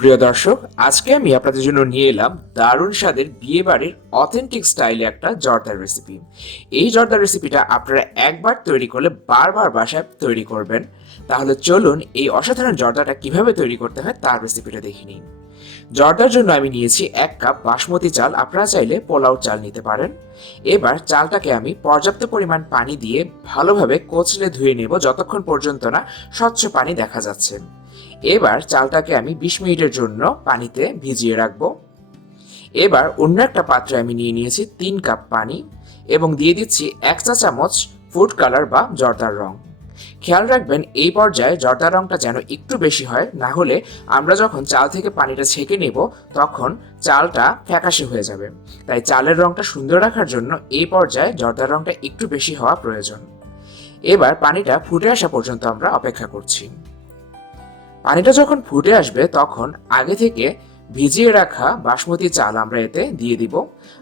প্রিয় দর্শক, আজকে আমি আপনাদের জন্য নিয়ে এলাম দারুণ স্বাদের বিয়ে বাড়ির অথেন্টিক স্টাইলে একটা জর্দার রেসিপি এই জর্দার রেসিপিটা আপনারা একবার তৈরি করলে বারবার বাসায় তৈরি করবেন। তাহলে চলুন এই অসাধারণ জর্দাটা কীভাবে তৈরি করতে হয় তার রেসিপিটা দেখে নিন জর্দার জন্য আমি নিয়েছি এক কাপ বাসমতি চাল, আপনারা চাইলে পোলাও চাল নিতে পারেন। এবার চালটাকে আমি পর্যাপ্ত পরিমাণ পানি দিয়ে ভালোভাবে কোচলে ধুয়ে নেব, যতক্ষণ পর্যন্ত না স্বচ্ছ পানি দেখা যাচ্ছে। এবার চালটাকে আমি বিশ মিনিটের জন্য পানিতে ভিজিয়ে রাখব। এবার অন্য একটা পাত্রে আমি নিয়ে নিয়েছি তিন কাপ পানি এবং দিয়ে দিচ্ছি এক চা চামচ ফুড কালার বা জর্দার রং। খেয়াল রাখবেন এই পর্যায়ে জর্দার রংটা যেন একটু বেশি হয়, না হলে আমরা যখন চাল থেকে পানিটা ছেঁকে নেব তখন চালটা ফ্যাকাশে হয়ে যাবে। তাই চালের রংটা সুন্দর রাখার জন্য এই পর্যায়ে জর্দার রংটা একটু বেশি হওয়া প্রয়োজন। এবার পানিটা ফুটে আসা পর্যন্ত আমরা অপেক্ষা করছি। পানিটা যখন ফুটে আসবে, তখন আগে থেকে ভিজিয়ে রাখা বাসমতি চাল আমরা এতে দিয়ে দিব।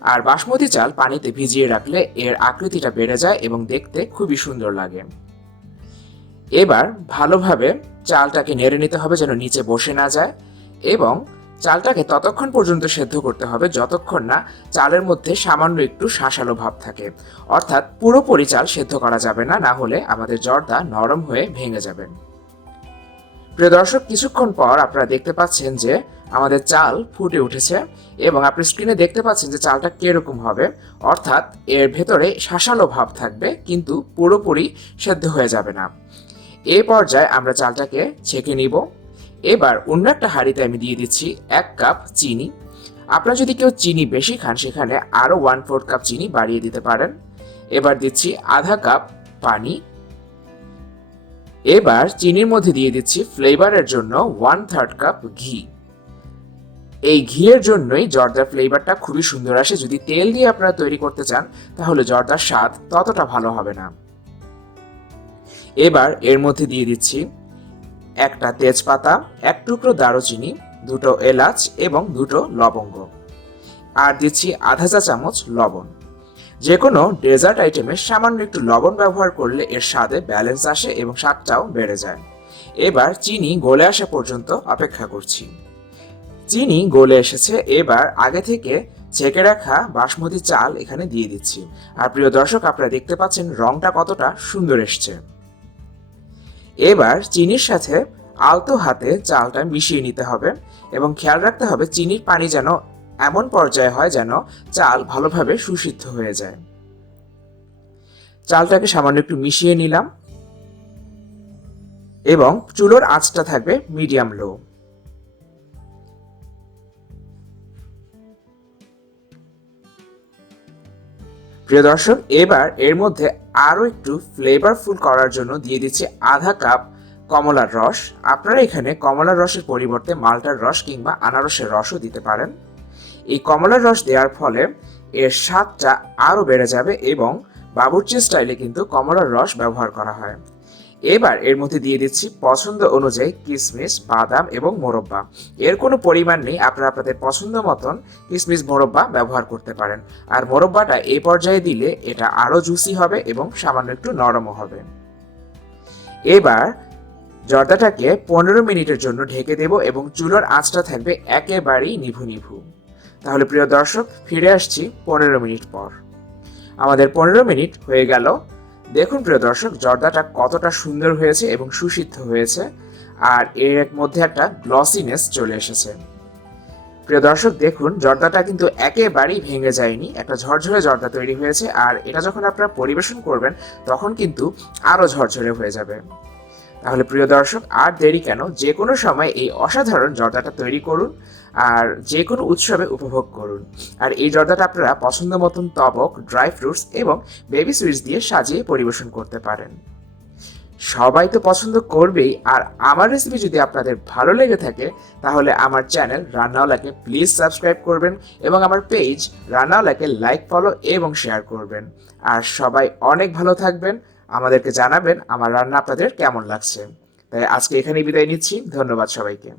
আর বাসমতি চাল পানিতে ভিজিয়ে রাখলে এর আকৃতিটা বেড়ে যায় এবং দেখতে খুবই সুন্দর লাগে। এবার ভালোভাবে চালটাকে নেড়ে নিতে হবে যেন নিচে বসে না যায় এবং চালটাকে ততক্ষণ পর্যন্ত সেদ্ধ করতে হবে যতক্ষণ না চালের মধ্যে সামান্য একটু শাঁসালো ভাব থাকে। অর্থাৎ পুরোপুরি চাল সেদ্ধ করা যাবে না না হলে আমাদের জর্দা নরম হয়ে ভেঙে যাবে। প্রিয় দর্শক, কিছুক্ষণ পর আপনারা দেখতে পাচ্ছেন যে আমাদের চাল ফুটে উঠেছে এবং আপনি স্ক্রিনে দেখতে পাচ্ছেন যে চালটা কীরকম হবে। অর্থাৎ এর ভেতরে শাঁসালো ভাব থাকবে, কিন্তু পুরোপুরি সেদ্ধ হয়ে যাবে না। এ পর্যায়ে আমরা চালটাকে ছেঁকে নিব। এবার অন্য একটা হাঁড়িতে আমি দিয়ে দিচ্ছি এক কাপ চিনি। আপনারা যদি কেউ চিনি বেশি খান, সেখানে আরও ওয়ান ফোর্থ কাপ চিনি বাড়িয়ে দিতে পারেন। এবার দিচ্ছি আধা কাপ পানি। এবার চিনির মধ্যে দিয়ে দিচ্ছি ফ্লেভারের জন্য ওয়ান থার্ড কাপ ঘি। এই ঘিয়ের জন্যই জর্দার ফ্লেভারটা খুবই সুন্দর আসে। যদি তেল দিয়ে আপনারা তৈরি করতে চান, তাহলে জর্দার স্বাদ ততটা ভালো হবে না। এবার এর মধ্যে দিয়ে দিচ্ছি একটা তেজপাতা, এক টুকরো দারুচিনি, দুটো এলাচ এবং দুটো লবঙ্গ। আর দিচ্ছি আধা চা চামচ লবণ। যে কোনো ডেজার্ট আইটেমে সামান্য একটু লবণ ব্যবহার করলে এর স্বাদে ব্যালেন্স আসে এবং স্বাদটাও বেড়ে যায়। এবার চিনি গলে আসা পর্যন্ত অপেক্ষা করছি। চিনি গলে এসেছে, এবার আগে থেকে ছেঁকে রাখা বাসমতি চাল এখানে দিয়ে দিচ্ছি। আর প্রিয় দর্শক, আপনারা দেখতে পাচ্ছেন রংটা কতটা সুন্দর এসছে। এবার চিনির সাথে আলতো হাতে চালটা মিশিয়ে নিতে হবে এবং খেয়াল রাখতে হবে, চিনির পানি যেন এমন পর্যায়ে হয় যেন চাল ভালোভাবে সুসিদ্ধ হয়ে যায়। চালটাকে সামান্য একটু মিশিয়ে নিলাম এবং চুলোর আঁচটা থাকবে মিডিয়াম লো। প্রিয় দর্শক, এবার এর মধ্যে আরও একটু ফ্লেভারফুল করার জন্য দিয়ে দিচ্ছি আধা কাপ কমলার রস। আপনারা এখানে কমলার রসের পরিবর্তে মালটার রস কিংবা আনারসের রসও দিতে পারেন। এই কমলার রস দেওয়ার ফলে এর স্বাদটা আরও বেড়ে যাবে এবং বাবুর্চি স্টাইলে কিন্তু কমলার রস ব্যবহার করা হয়। এবার এর মধ্যে দিয়ে দিচ্ছি পছন্দ অনুযায়ী কিশমিশ বাদাম এবং মোরব্বা। এর কোনো পরিমাণ নেই, আপনারা আপনাদের পছন্দ মতন কিশমিশ মোরব্বা ব্যবহার করতে পারেন। আর মোরব্বাটা এই পর্যায়ে দিলে এটা আরও জুসি হবে এবং সামান্য একটু নরমও হবে। এবার জর্দাটাকে পনেরো মিনিটের জন্য ঢেকে দেব এবং চুলোর আঁচটা থাকবে একেবারেই নিভু নিভু। তাহলে প্রিয় দর্শক, ফিরে আসছি পনেরো মিনিট পর। আমাদের পনেরো মিনিট হয়ে গেল। দেখুন প্রিয় দর্শক, জর্দাটা কতটা সুন্দর হয়েছে এবং সুসিদ্ধ হয়েছে, আর এর মধ্যে একটা গ্লসিনেস চলে এসেছে। প্রিয় দর্শক, দেখুন, জর্দাটা কিন্তু একেবারেই ভেঙে যায়নি। একটা ঝরঝরে জর্দা তৈরি হয়েছে, আর এটা যখন আপনারা পরিবেশন করবেন, তখন কিন্তু আরও ঝরঝরে হয়ে যাবে। তাহলে প্রিয় দর্শক, আর দেরি কেন? যে কোনো সময় এই অসাধারণ জর্দাটা তৈরি করুন আর যে কোনো উৎসবে উপভোগ করুন। আর এই জর্দাটা আপনারা পছন্দ মতন তবক, ড্রাই ফ্রুটস এবং বেবি সুইটস দিয়ে সাজিয়ে পরিবেশন করতে পারেন। সবাই তো পছন্দ করবেই। আর আমার রেসিপি যদি আপনাদের ভালো লেগে থাকে, তাহলে আমার চ্যানেল রান্নাওয়ালাকে প্লিজ সাবস্ক্রাইব করবেন এবং আমার পেজ রান্নাওয়ালাকে লাইক ফলো এবং শেয়ার করবেন। আর সবাই অনেক ভালো থাকবেন। আমাদেরকে জানাবেন আমার রান্না আপনাদের কেমন লাগছে। তাই আজকে এখানেই বিদায় নিচ্ছি। ধন্যবাদ সবাইকে।